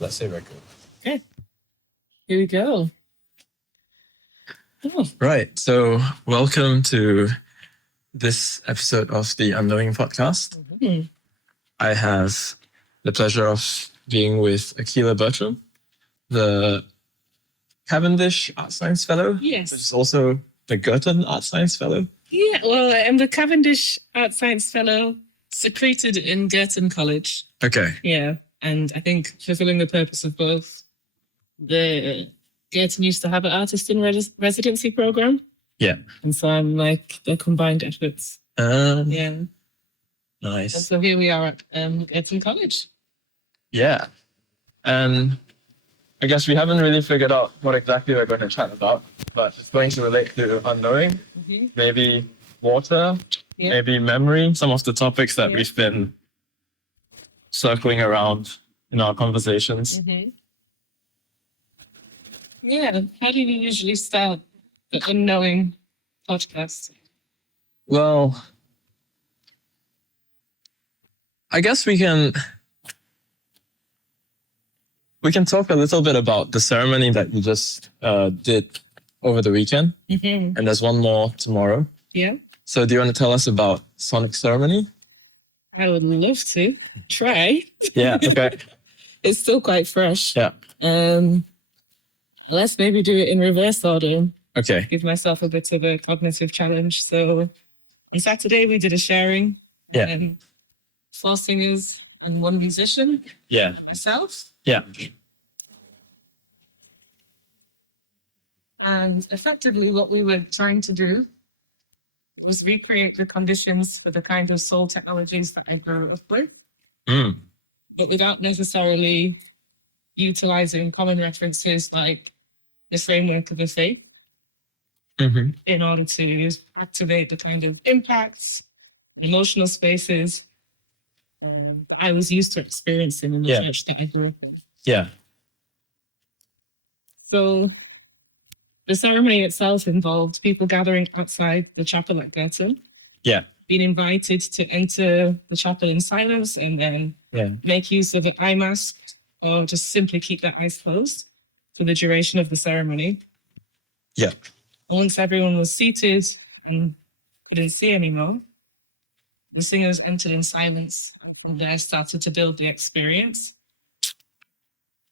Let's say record. Okay. Here we go. Oh. Right. So welcome to this episode of the Unknowing podcast. Mm-hmm. I have the pleasure of being with Akeelah Bertram, the Cavendish Art Science Fellow. Yes. Which is also the Girton Art Science Fellow. Yeah, well, I'm the Cavendish Art Science Fellow, secreted in Girton College. Okay. Yeah, and I think fulfilling the purpose of both. The Girton used to have an artist in residency program. Yeah. And so I'm like the combined efforts. Yeah. Nice. And so here we are at Girton College. Yeah. And I guess we haven't really figured out what exactly we're going to chat about, but it's going to relate to unknowing, maybe water, maybe memory, some of the topics that we've been circling around in our conversations. Yeah. How do you usually start the unknowing podcast? Well, I guess we can talk a little bit about the ceremony that you just did over the weekend. And there's one more tomorrow. Yeah. So do you want to tell us about Sonic Ceremony? I would love to try. Yeah, okay. It's still quite fresh. Yeah. Let's maybe do it in reverse order. Okay. Give myself a bit of a cognitive challenge. So on Saturday we did a sharing. Yeah. 4 singers and 1 musician. Yeah. Myself. Yeah. And effectively what we were trying to do was recreate the conditions for the kind of soul technologies that I grew up with, but without necessarily utilizing common references like the framework of the faith in order to activate the kind of impacts, emotional spaces that I was used to experiencing in the church that I grew up in. Yeah. So the ceremony itself involved people gathering outside the chapel at Girton. Yeah. Being invited to enter the chapel in silence and then make use of an eye mask or just simply keep their eyes closed for the duration of the ceremony. Yeah. And once everyone was seated and couldn't see anymore, the singers entered in silence and from there started to build the experience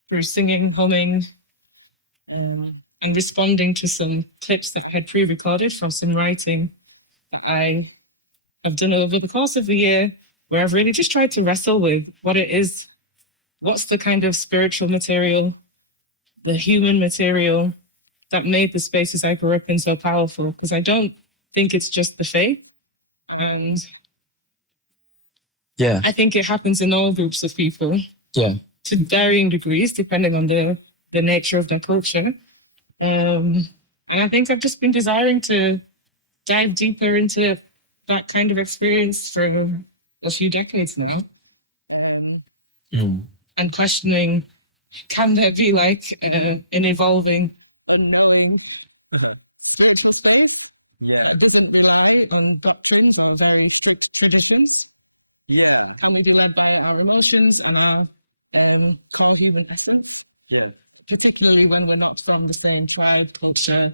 through singing, humming, and responding to some clips that I had pre-recorded from some writing that I have done over the course of the year, where I've really just tried to wrestle with what it is, what's the kind of spiritual material, the human material that made the spaces I grew up in so powerful, because I don't think it's just the faith. And I think it happens in all groups of people to varying degrees, depending on the nature of their culture. And I think I've just been desiring to dive deeper into that kind of experience for a few decades now. And questioning, can there be like an evolving, unknown spiritual faith that doesn't rely on doctrines or very strict traditions? Yeah. Can we be led by our emotions and our core human essence? Yeah. Particularly when we're not from the same tribe, culture,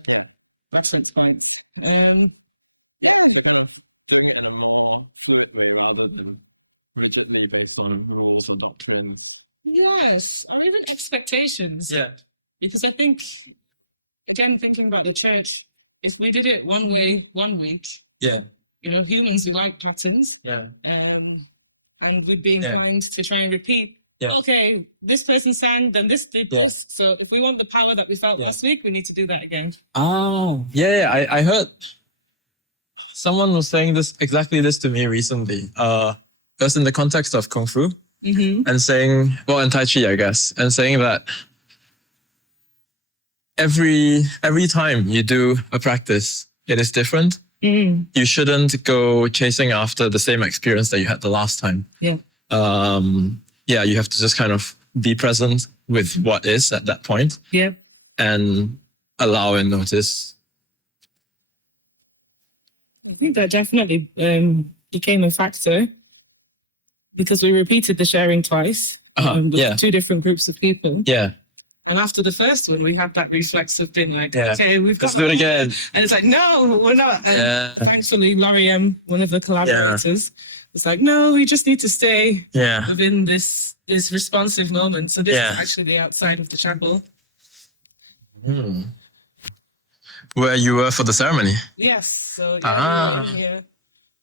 accent points. Kind of doing it in a more fluid way rather than rigidly based on rules or doctrines. Yes, or even expectations. Yeah. Because I think, again, thinking about the church, if we did it one way, 1 week, humans, we like patterns. Yeah. And we'd be inclined to try and repeat. Yeah. Okay, this person sang, then this did this. So if we want the power that we felt last week, we need to do that again. Oh, yeah. I heard someone was saying exactly this to me recently. It was in the context of Kung Fu and saying, and Tai Chi, I guess, and saying that every time you do a practice, it is different. You shouldn't go chasing after the same experience that you had the last time. Yeah. You have to just kind of be present with what is at that point. Yeah. And allow and notice. I think that definitely became a factor because we repeated the sharing twice. with two different groups of people. Yeah. And after the first one, we had that reflex of being like, Yeah. okay, we've got Let's do it again. And it's like, no, we're not. And thankfully, Laurie, one of the collaborators, was like, no, we just need to stay within this responsive moment. So this is actually the outside of the chapel. Where you were for the ceremony? Yes. So we were in here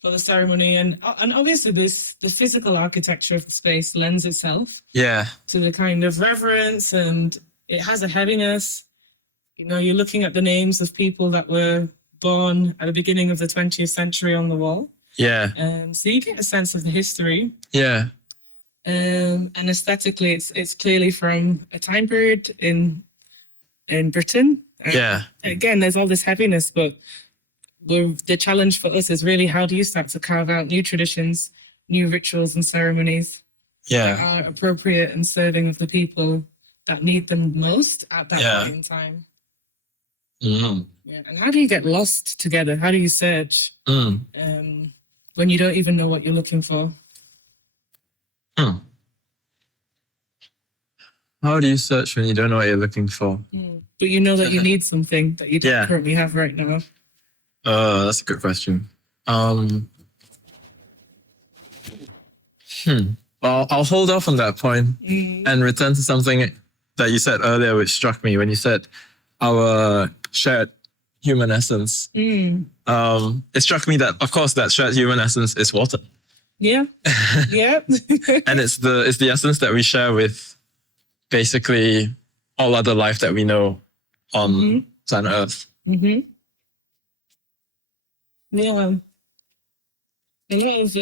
for the ceremony, and obviously the physical architecture of the space lends itself to the kind of reverence, and it has a heaviness. You know, you're looking at the names of people that were born at the beginning of the 20th century on the wall. So you get a sense of the history. And aesthetically, it's clearly from a time period in Britain. Again, there's all this heaviness, but the challenge for us is really, how do you start to carve out new traditions, new rituals and ceremonies that are appropriate and serving of the people that need them most at that point in time. And how do you get lost together? How do you search when you don't even know what you're looking for? How do you search when you don't know what you're looking for? But you know that you need something that you don't currently have right now. That's a good question. Well, I'll hold off on that point and return to something that you said earlier, which struck me when you said our shared human essence. It struck me that, of course, that shared human essence is water. And it's the essence that we share with basically all other life that we know on planet Earth. A lot of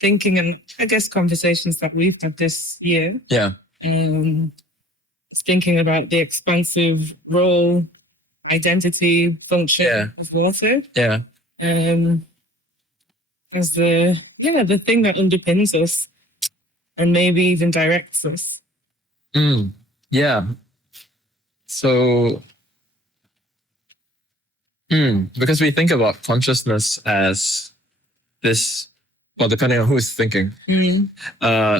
thinking and I guess conversations that we've had this year. Thinking about the expansive role, identity, function of water. As the thing that underpins us and maybe even directs us. So because we think about consciousness as this, well, depending on who's thinking,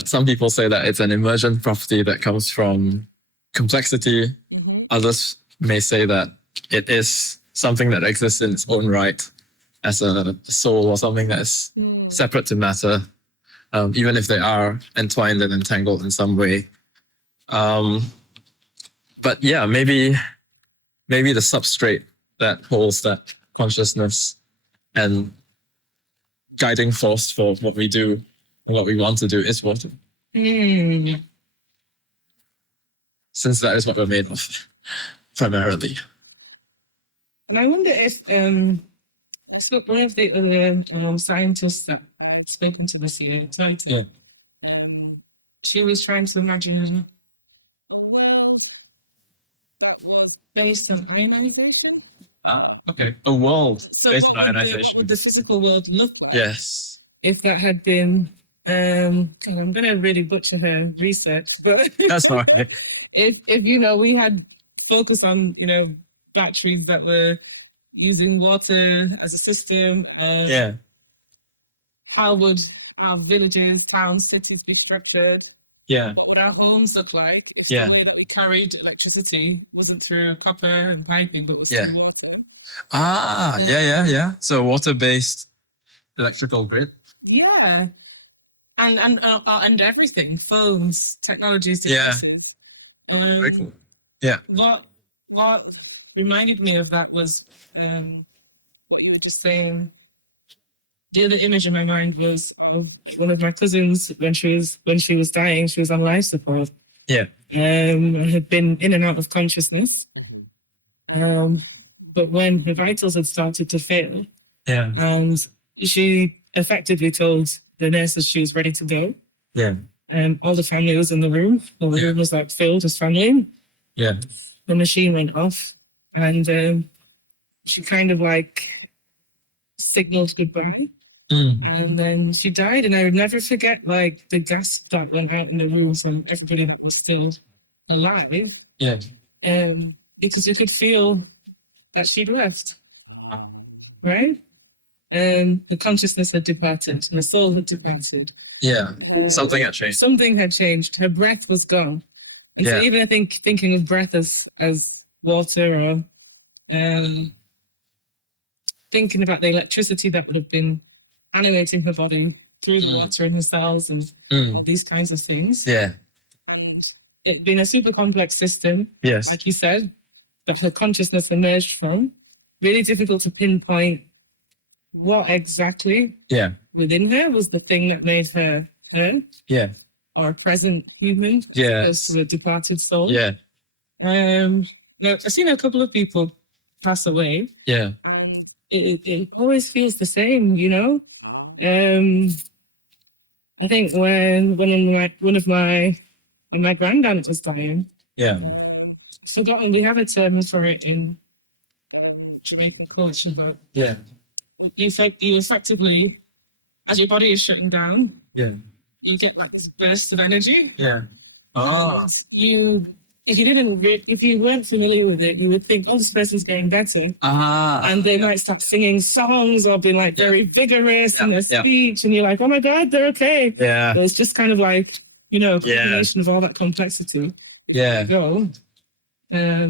some people say that it's an emergent property that comes from complexity. Others may say that it is something that exists in its own right as a soul or something that is separate to matter, even if they are entwined and entangled in some way. But yeah, maybe the substrate that holds that consciousness and guiding force for what we do and what we want to do is water. Since that is what we're made of, primarily. And I wonder if I spoke one of the other scientists that I've spoken to this year. She was trying to imagine a world that was based on ionization. Okay. A world based on ionization. The physical world looked like. Yes. If that had been, I'm going to really butcher her research, but that's all right. If we had focused on, batteries that were using water as a system, how would our villages, towns, cities be structured? What our homes look like if something that we carried electricity wasn't through a copper piping, but was through water. So water-based electrical grid. And everything, phones, technologies. Very cool. What reminded me of that was what you were just saying. The other image in my mind was of one of my cousins when she was dying. She was on life support. Had been in and out of consciousness. But when her vitals had started to fail, and she effectively told the nurses she was ready to go. And all the family was in the room. The room was like filled with family. The machine went off, and she kind of like signaled goodbye. And then she died, and I would never forget like the gas that went out in the rooms and everybody that was still alive. Because you could feel that she'd left, right? And the consciousness had departed, and the soul had departed. Yeah. Something had changed. Something had changed. Her breath was gone. And so Yeah. even I think thinking of breath as water, or thinking about the electricity that would have been animating her body through the water in her cells and these kinds of things. Yeah. And it being a super complex system, Yes. like you said, that her consciousness emerged from. Really difficult to pinpoint what exactly Yeah. within her was the thing that made her her, Yeah. or present human, Yes. as a departed soul. Yeah. Now, I've seen a couple of people pass away. Yeah. And it always feels the same, you know. I think when my granddad was dying, Yeah. forgotten we have a term for it in Jamaican culture, but Yeah. you effectively, as your body is shutting down, Yeah. you get like this burst of energy. Yeah. Oh. If you weren't familiar with it, you would think, oh, this person's getting better. And they might start singing songs or be like very vigorous in their speech. And you're like, oh my God, they're okay. Yeah. But it's just kind of like, a combination of all that complexity. Yeah. Go. Yeah,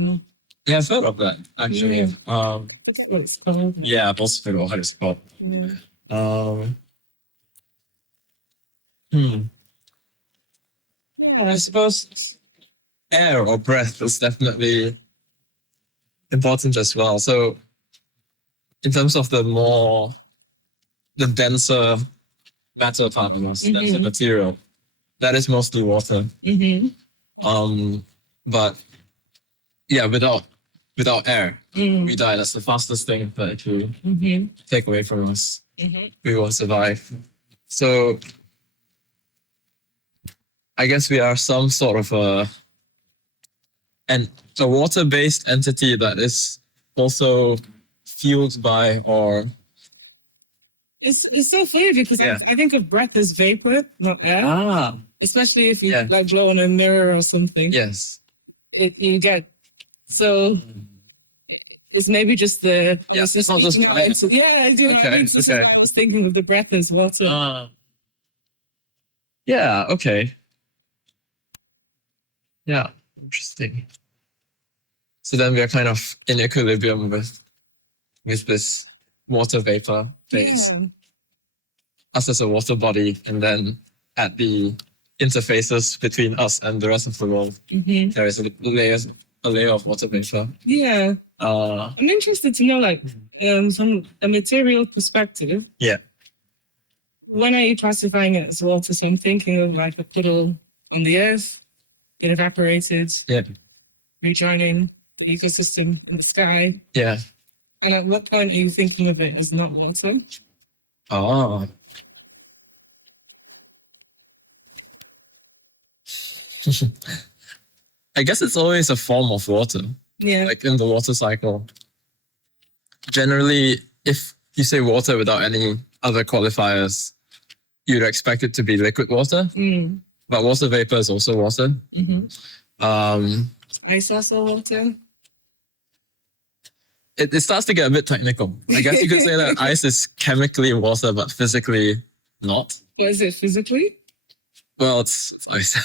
I've heard of that, actually. That's what it's called. Yeah, I've also heard of what it's called. Yeah. I suppose air or breath is definitely important as well. So in terms of the denser matter particles, denser material, that is mostly water. But yeah, without air, we die. That's the fastest thing that if you take away from us, we won't survive. So I guess we are some sort of a water-based entity that is also fueled by or... It's so funny because I think of breath as vapor, not air. Especially if you like blow on a mirror or something. Yes. You get... So it's maybe just the... It's not just... I do. Okay. I was thinking of the breath as water. Yeah, okay. Yeah, interesting. So then we are kind of in equilibrium with this water vapor phase. Us as a water body, and then at the interfaces between us and the rest of the world, there is a layer of water vapor. Yeah. I'm interested to know, like, from a material perspective. Yeah. When are you classifying it as water? So I'm thinking of like a puddle in the earth, it evaporated, rejoining the ecosystem in the sky. Yeah. And at what point are you thinking of it as not water? I guess it's always a form of water. Yeah. Like in the water cycle. Generally, if you say water without any other qualifiers, you'd expect it to be liquid water. But water vapor is also water. Ice also water? It starts to get a bit technical. I guess you could say that ice is chemically water, but physically not. What is it physically? Well, it's ice.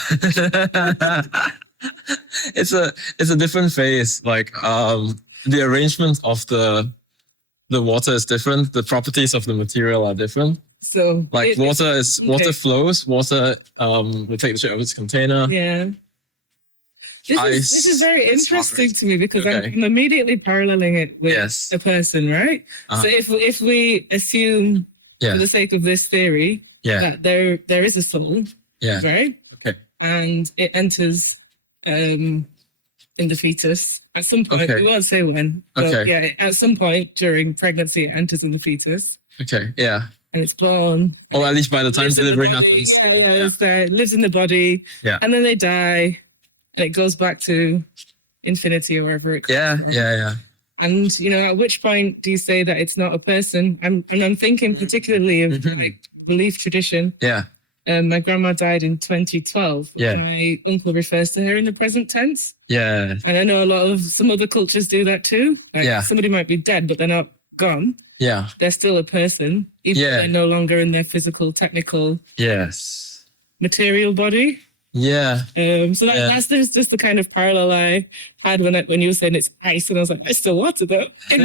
It's a different phase. Like the arrangement of the water is different. The properties of the material are different. So like water flows. Water will take the shape of its container. Yeah. This is very interesting to me because I'm immediately paralleling it with a person, right? So if we assume, for the sake of this theory, that there is a soul, right? Okay. And it enters in the fetus at some point. We won't say when, but at some point during pregnancy, it enters in the fetus. Okay. Yeah. And it's born. Or at least by the time delivery happens. It lives in the body. Yeah. And then they die. And it goes back to infinity or wherever it comes from. Yeah. And, at which point do you say that it's not a person? I'm thinking particularly of like belief tradition. Yeah. My grandma died in 2012. Yeah. My uncle refers to her in the present tense. Yeah. And I know some other cultures do that too. Like somebody might be dead, but they're not gone. Yeah. they're still a person, even though they're no longer in their physical, technical, Yes. material body. Yeah. So that's just the kind of parallel I had when you were saying it's ice, and I was like, I still water though in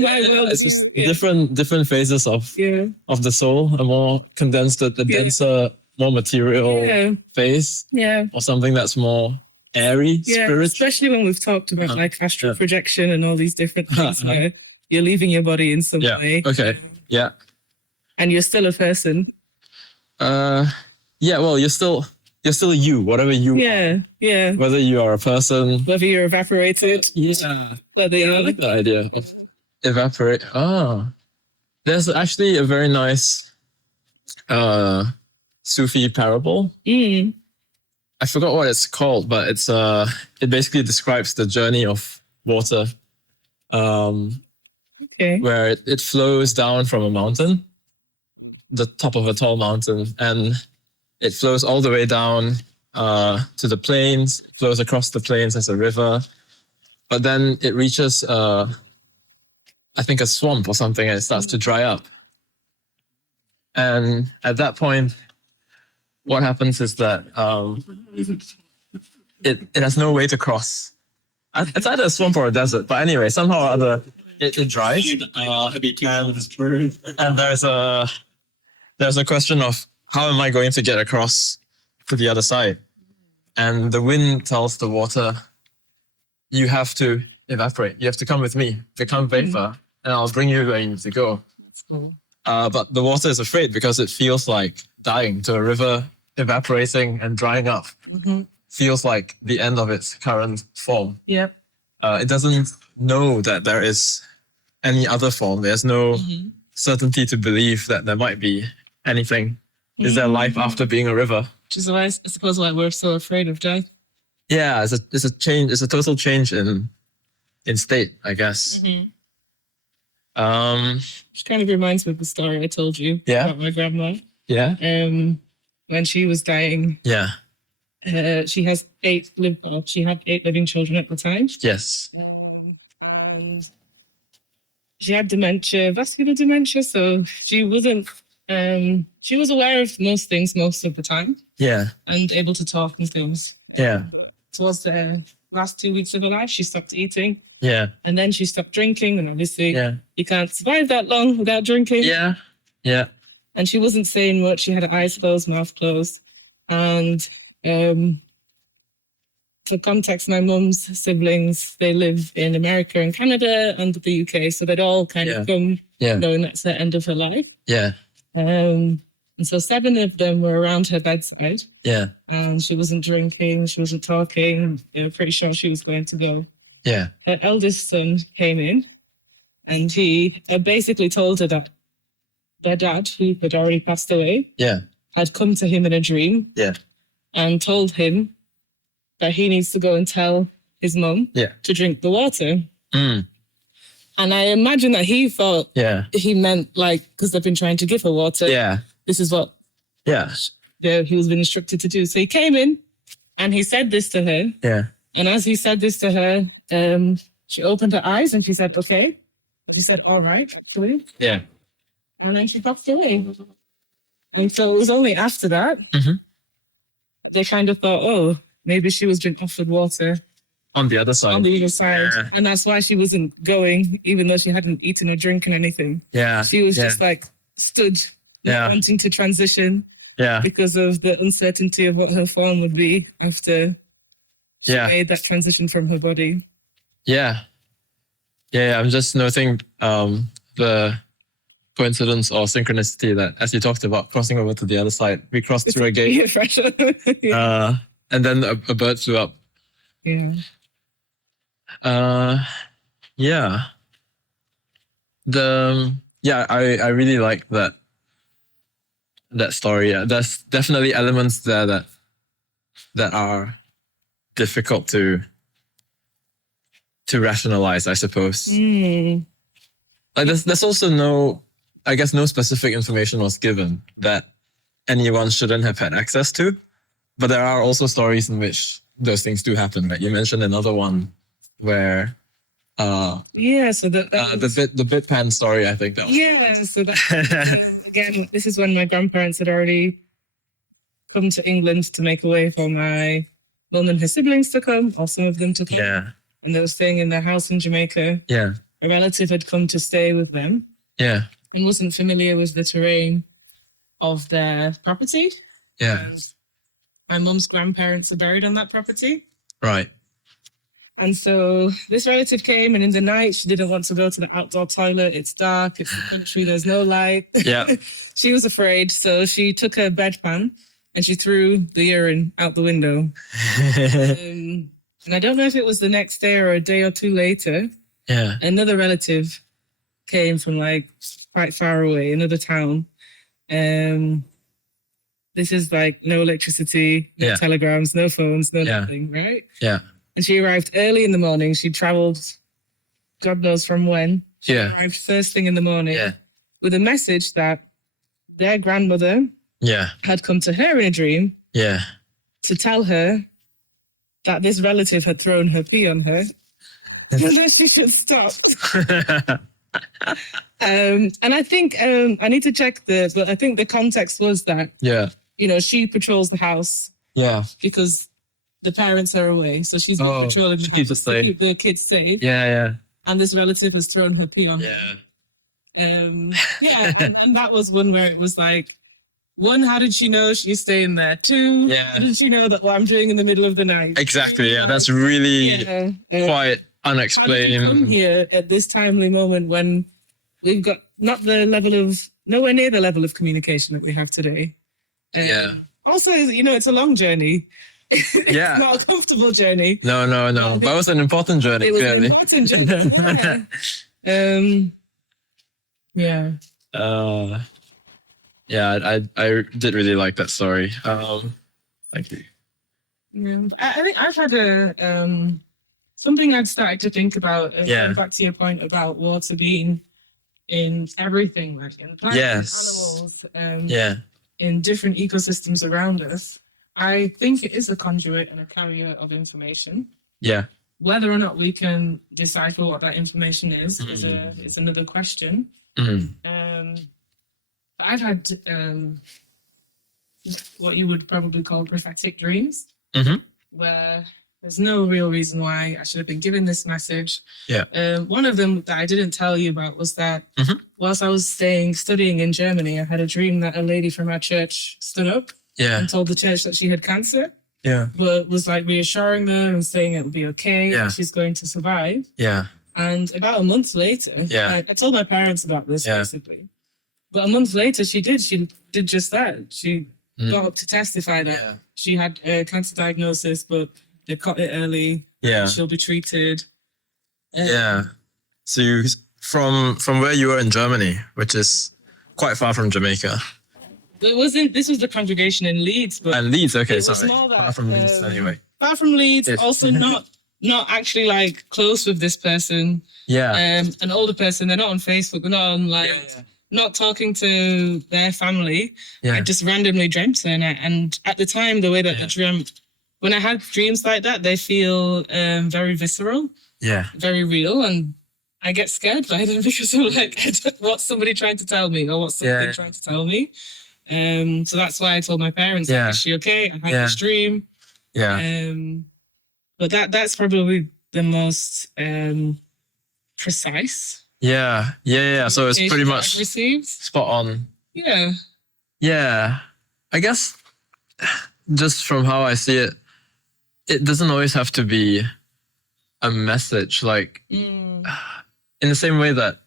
my world. It's just different phases of the soul, a more condensed, a denser, more material phase, or something that's more airy, spiritual. Especially when we've talked about like astral projection and all these different things where you're leaving your body in some way. Okay. Yeah. And you're still a person. Well, you're still you, whatever you are. Yeah. Whether you are a person. Whether you're evaporated. Yeah. Whether I like the idea of evaporate. There's actually a very nice Sufi parable. I forgot what it's called, but it's it basically describes the journey of water. Where it flows down from a mountain, the top of a tall mountain, and it flows all the way down to the plains, flows across the plains as a river, but then it reaches, I think, a swamp or something, and it starts to dry up. And at that point, what happens is that it has no way to cross. It's either a swamp or a desert, but anyway, somehow or other, it dries. And there's a question of, how am I going to get across to the other side? And the wind tells the water, you have to evaporate. You have to come with me, become vapor, and I'll bring you where you need to go. That's cool. But the water is afraid because it feels like dying to a river, evaporating and drying up. Feels like the end of its current form. Yep. It doesn't know that there is any other form. There's no certainty to believe that there might be anything. Is there life after being a river? Which is why I suppose why we're so afraid of death. Yeah, it's a change. It's a total change in state, I guess. Which kind of reminds me of the story I told you about my grandma. Yeah. When she was dying. Yeah. She had 8 living children at the time. Yes. And she had dementia, vascular dementia, so she wasn't. She was aware of most things most of the time. Yeah. And able to talk and things. Yeah. Towards the last 2 weeks of her life, she stopped eating. Yeah. And then she stopped drinking, and obviously you can't survive that long without drinking. Yeah. Yeah. And she wasn't saying much. She had her eyes closed, mouth closed. And for context, my mum's siblings, they live in America and Canada and the UK. So they'd all kind of come knowing that's the end of her life. Yeah. And so 7 of them were around her bedside. Yeah. And she wasn't drinking, she wasn't talking. Pretty sure she was going to go. Yeah. Her eldest son came in and he basically told her that their dad, who had already passed away, had come to him in a dream and told him that he needs to go and tell his mum to drink the water. And I imagine that he thought he meant like, because they've been trying to give her water. Yeah. This is what he was been instructed to do. So he came in and he said this to her. Yeah. And as he said this to her, she opened her eyes and she said, okay. And he said, all right, actually. Yeah. And then she passed away. And so it was only after that, they kind of thought, oh, maybe she was being offered water. On the other side. On the other side. Yeah. And that's why she wasn't going, even though she hadn't eaten or drinking anything. Yeah. She was just like stood wanting to transition. Yeah. Because of the uncertainty of what her form would be after she made that transition from her body. Yeah. Yeah, I'm just noting the coincidence or synchronicity that, as you talked about, crossing over to the other side, we crossed through a gate. And then a bird flew up. Yeah. I really like that story. Yeah, there's definitely elements there that are difficult to rationalize, I suppose. Like there's also no specific information was given that anyone shouldn't have had access to, but there are also stories in which those things do happen. Like you mentioned another one where So the Bitpan story, I think that was. so that again, this is when my grandparents had already come to England to make a way for my mum and her siblings to come, or some of them to come. Yeah. And they were staying in their house in Jamaica. Yeah. A relative had come to stay with them. Yeah. And wasn't familiar with the terrain of their property. Yeah. My mum's grandparents are buried on that property. Right. And so this relative came, and in the night, she didn't want to go to the outdoor toilet. It's dark, it's the country, there's no light. Yeah. She was afraid, so she took her bedpan and she threw the urine out the window. And I don't know if it was the next day or a day or two later. Yeah. Another relative came from like quite far away, another town. This is like no electricity, no telegrams, no phones, no nothing, right? Yeah. And she arrived early in the morning. She traveled, God knows from when. She arrived first thing in the morning with a message that their grandmother had come to her in a dream to tell her that this relative had thrown her pee on her and that she should stop. And I think I need to check but I think the context was that, she patrols the house because the parents are away. So she's patrolling the house to keep the kids safe. Yeah. And this relative has thrown her pee on her. And that was one where it was like, one, how did she know she's staying there? Two, how did she know that what I'm doing in the middle of the night? Exactly, that's really quite unexplained. I'm here at this timely moment when we've got nowhere near the level of communication that we have today. Also, it's a long journey. It's not a comfortable journey. No. But it was an important journey, clearly. An important journey. I did really like that story. Thank you. I think I've had something I've started to think about. Going back to your point about water being in everything, like in plants, animals, in different ecosystems around us. I think it is a conduit and a carrier of information. Yeah. Whether or not we can decipher what that information is another question. I've had what you would probably call prophetic dreams, where there's no real reason why I should have been given this message. One of them that I didn't tell you about was that whilst I was studying in Germany, I had a dream that a lady from our church stood up and told the church that she had cancer. But was like reassuring them and saying it would be okay, that she's going to survive. And about a month later, I told my parents about this basically. But a month later, she did just that. She got up to testify that she had a cancer diagnosis, but they caught it early. She'll be treated. So you, from where you were in Germany, which is quite far from Jamaica. It wasn't. This was the congregation in Leeds. But and Leeds, okay, sorry. Far from Leeds, anyway. Far from Leeds, also not actually like close with this person. An older person. They're not on Facebook. They're not on not talking to their family. I just randomly dreamt her, and at the time, the way that I dreamt, when I have dreams like that, they feel very visceral, very real, and I get scared by them because I'm like, what's somebody trying to tell me, or what's something trying to tell me? So that's why I told my parents, is she okay? I had this dream. But that's probably the most precise. So it's pretty much received. Spot on. I guess just from how I see it, it doesn't always have to be a message. Like in the same way that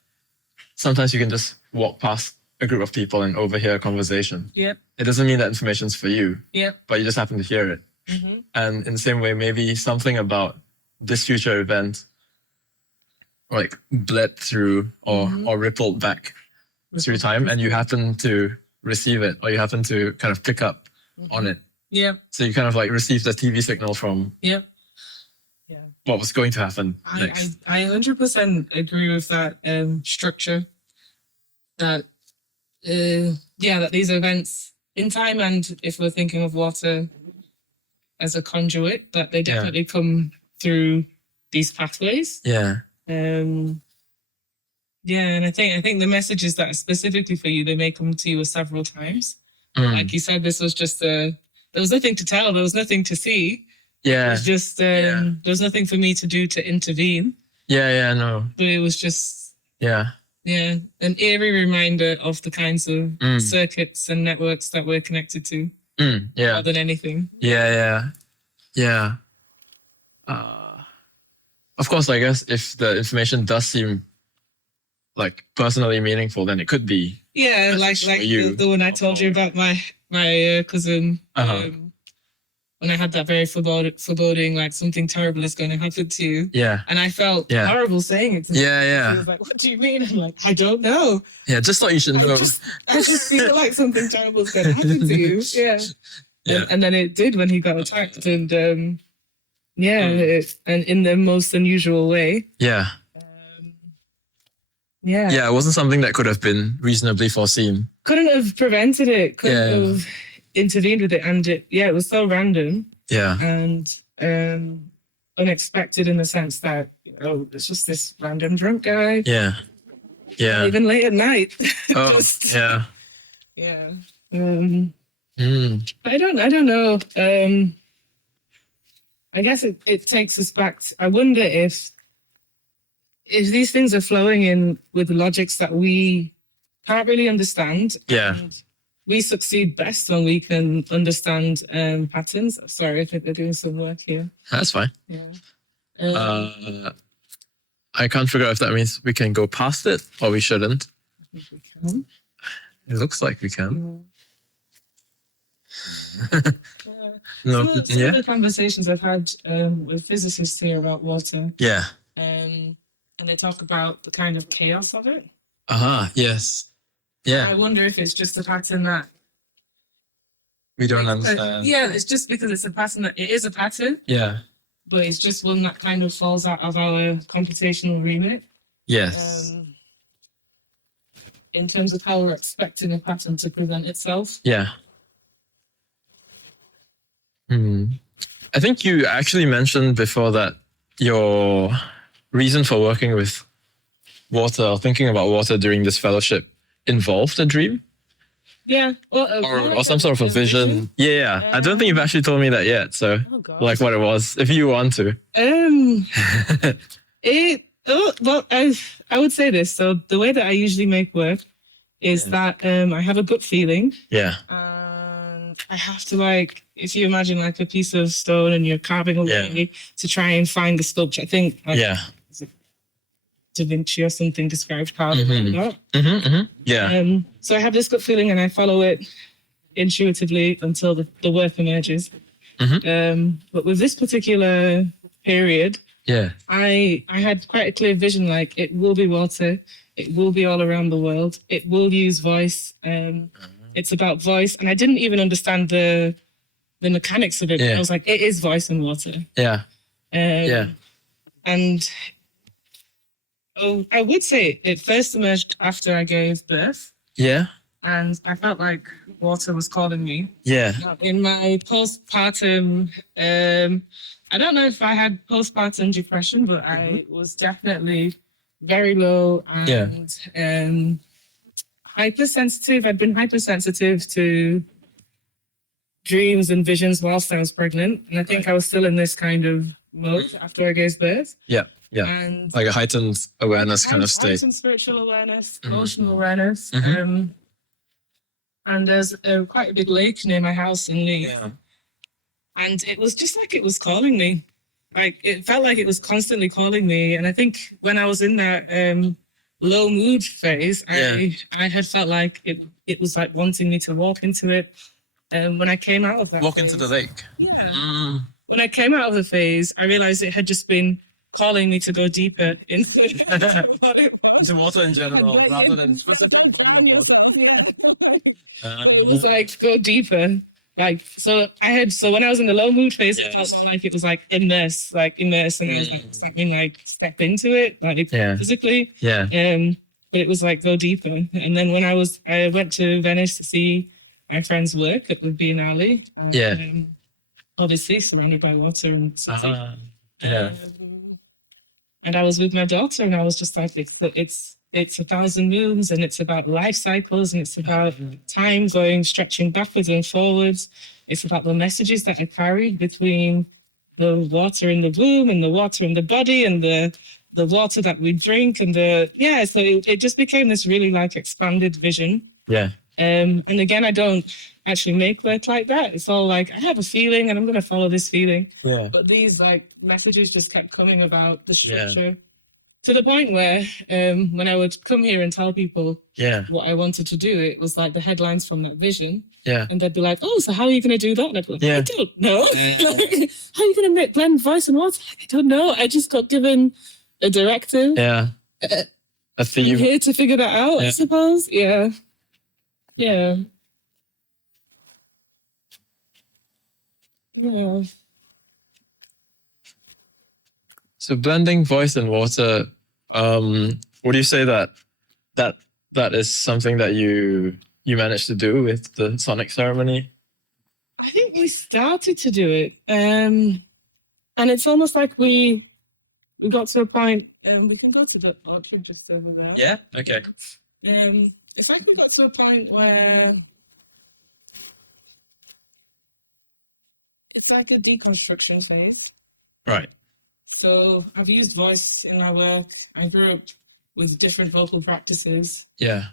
sometimes you can just walk past a group of people and overhear a conversation. It doesn't mean that information's for you. But you just happen to hear it. And in the same way, maybe something about this future event like bled through or rippled back through time, and you happen to receive it, or you happen to kind of pick up on it. So you kind of like receive the TV signal from what was going to happen next. I 100% agree with that structure. That that these events in time, and if we're thinking of water as a conduit, that they definitely come through these pathways. Yeah, and I think the messages that are specifically for you, they may come to you several times. Like you said, this was just there was nothing to tell, there was nothing to see. Yeah. It was just there was nothing for me to do to intervene. Yeah, no. But it was just Yeah. an eerie reminder of the kinds of circuits and networks that we're connected to. Yeah. More than anything. Yeah. Of course, I guess if the information does seem like personally meaningful, then it could be. Yeah, like the one I told you about my cousin. When I had that very foreboding, like something terrible is going to happen to you. Yeah. And I felt horrible saying it to me. Yeah. She was like, what do you mean? I'm like, I don't know. Yeah, just thought you should know. I just feel like something terrible is going to happen to you. Yeah. And then it did when he got attacked. And and in the most unusual way. Yeah. Yeah, it wasn't something that could have been reasonably foreseen. Couldn't have prevented it. Couldn't have intervened with it. And it was so random. Yeah. And unexpected in the sense that, it's just this random drunk guy. Yeah. Even late at night. Oh, yeah. Yeah. I don't know. I guess it takes us back. I wonder if these things are flowing in with logics that we can't really understand. Yeah. And we succeed best when we can understand patterns. Sorry, I think they're doing some work here. That's fine. Yeah. I can't figure out if that means we can go past it or we shouldn't. I think we can. It looks like we can. Some of the conversations I've had with physicists here about water. Yeah. And they talk about the kind of chaos of it. Yes. Yeah. I wonder if it's just a pattern that we don't understand. Yeah, it's just because it's a pattern that it is a pattern. Yeah. But it's just one that kind of falls out of our computational remit. Yes. In terms of how we're expecting a pattern to present itself. Yeah. I think you actually mentioned before that your reason for working with water or thinking about water during this fellowship involved a dream? Yeah. Well, or some sort of a vision. Yeah. I don't think you've actually told me that yet. So like what it was, if you want to. I would say this. So the way that I usually make work is that I have a gut feeling. Yeah. And I have to, like, if you imagine like a piece of stone and you're carving away to try and find the sculpture. I think Da Vinci or something described carving like that. Yeah. So I have this gut feeling and I follow it intuitively until the work emerges. But with this particular period, I had quite a clear vision, like it will be water, it will be all around the world, it will use voice, it's about voice, and I didn't even understand the mechanics of it. I was like, it is voice and water. And I would say it first emerged after I gave birth. And I felt like water was calling me. In my postpartum, I don't know if I had postpartum depression, but I was definitely very low and hypersensitive. I'd been hypersensitive to dreams and visions whilst I was pregnant. And I think I was still in this kind of mode after I gave birth. And like a heightened awareness kind of state. Heightened spiritual awareness, emotional awareness. And there's quite a big lake near my house in Leeds. And it was just like it was calling me. Like it felt like it was constantly calling me. And I think when I was in that low mood phase, I had felt like it was like wanting me to walk into it. And when I came out of that walk into the lake. When I came out of the phase, I realized it had just been calling me to go deeper into what it was. Into water in general, rather than specifically yourself. It was like go deeper. Like so when I was in the low mood phase, it felt more like it was like immerse and it was like something like step into it, like physically. But it was like go deeper. And then when I went to Venice to see my friend's work at the Biennale. Obviously surrounded by water and city. And I was with my daughter, and I was just like, it's 1,000 moons, and it's about life cycles, and it's about time going, stretching backwards and forwards. It's about the messages that are carried between the water in the womb and the water in the body and the water that we drink so it just became this really like expanded vision. Yeah. And again, I don't actually make work like that. It's all like, I have a feeling and I'm going to follow this feeling. Yeah. But these like messages just kept coming about the structure to the point where when I would come here and tell people what I wanted to do, it was like the headlines from that vision. Yeah. And they'd be like, oh, so how are you going to do that? And I'd be like, I don't know. Like, how are you going to blend voice and water? I don't know. I just got given a directive. Yeah. A theme. I'm here to figure that out, I suppose. Yeah. Yeah. Yeah. So blending voice and water, would you say that is something that you managed to do with the sonic ceremony? I think we started to do it. And it's almost like we got to a point, we can go to the orchard just over there. Yeah? Okay. It's like we got to a point where it's like a deconstruction phase. Right. So I've used voice in my work. I grew up with different vocal practices. Yeah.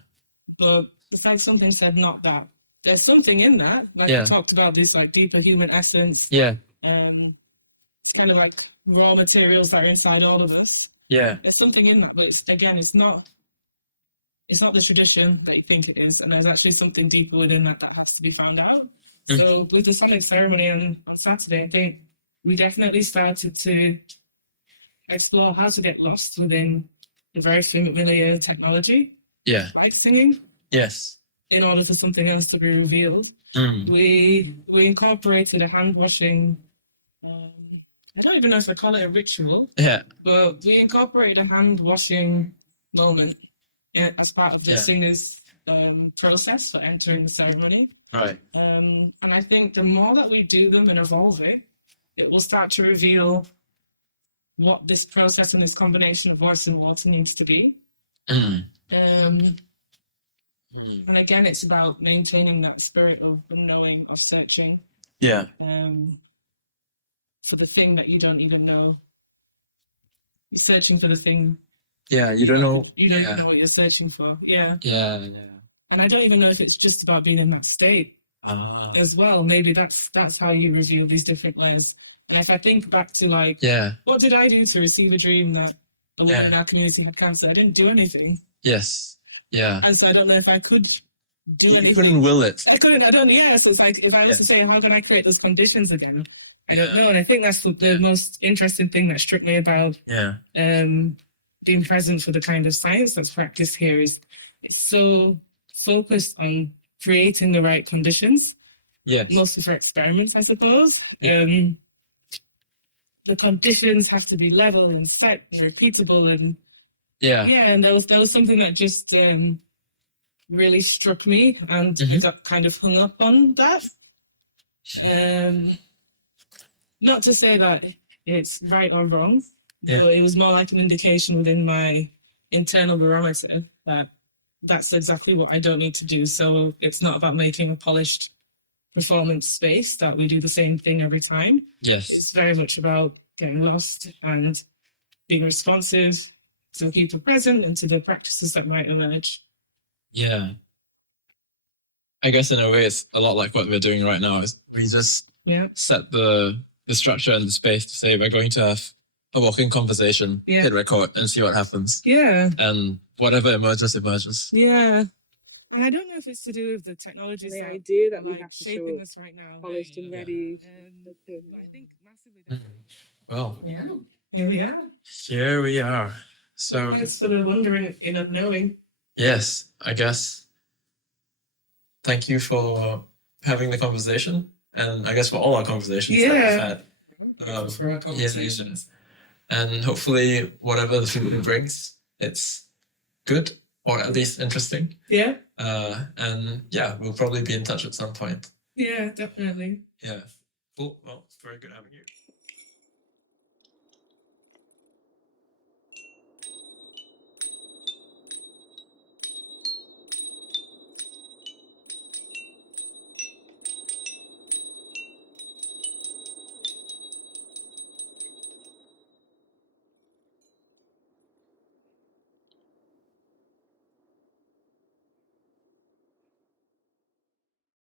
But it's like something said, not that. There's something in that. Like I talked about this like deeper human essence. Yeah. Kind of like raw materials that are inside all of us. Yeah. There's something in that, but it's not the tradition that you think it is, and there's actually something deeper within that has to be found out. So with the sonic ceremony on Saturday, I think we definitely started to explore how to get lost within the very familiar technology. Yeah. Like singing. Yes. In order for something else to be revealed. We incorporated a hand washing. I don't even know if I call it a ritual. Yeah. But we incorporated a hand washing moment as part of the singer's process for entering the ceremony. Right. And I think the more that we do them and evolve it, it will start to reveal what this process and this combination of voice and water needs to be. And again, it's about maintaining that spirit of knowing, of searching. Yeah. For the thing that you don't even know. You're searching for the thing. Yeah, you don't know. You don't even know what you're searching for. Yeah. Yeah, yeah. And I don't even know if it's just about being in that state as well. Maybe that's how you reveal these different layers. And if I think back to like, what did I do to receive a dream that a lot in our community had cancer? I didn't do anything. Yes. Yeah. And so I don't know if I could do anything. You couldn't will it. I couldn't. I don't. Yeah. So it's like if I was to say, how can I create those conditions again? I don't know. And I think that's the most interesting thing that struck me about being present for the kind of science that's practiced here is it's so focused on creating the right conditions. Yes. Mostly for experiments, I suppose. The conditions have to be level and set and repeatable and and there was something that just really struck me and that kind of hung up on that. Not to say that it's right or wrong, but it was more like an indication within my internal barometer that that's exactly what I don't need to do. So it's not about making a polished performance space that we do the same thing every time. Yes. It's very much about getting lost and being responsive to the people present and to the practices that might emerge. Yeah. I guess in a way it's a lot like what we're doing right now. Is we just set the structure and the space to say we're going to have a walking conversation, hit record and see what happens. Yeah. And whatever emerges, emerges. Yeah. And I don't know if it's to do with the technology The idea that we like have to shaping show us right now. polished and ready. But I think massively that Well, here we are. here we are. So It's sort of wondering in unknowing. yes, I guess. Thank you for having the conversation, and I guess for all our conversations that we've had. For our conversations. And hopefully, whatever the future brings, it's good or at least interesting. Yeah. And we'll probably be in touch at some point. Yeah, definitely. Yeah. Cool. Well, it's very good having you.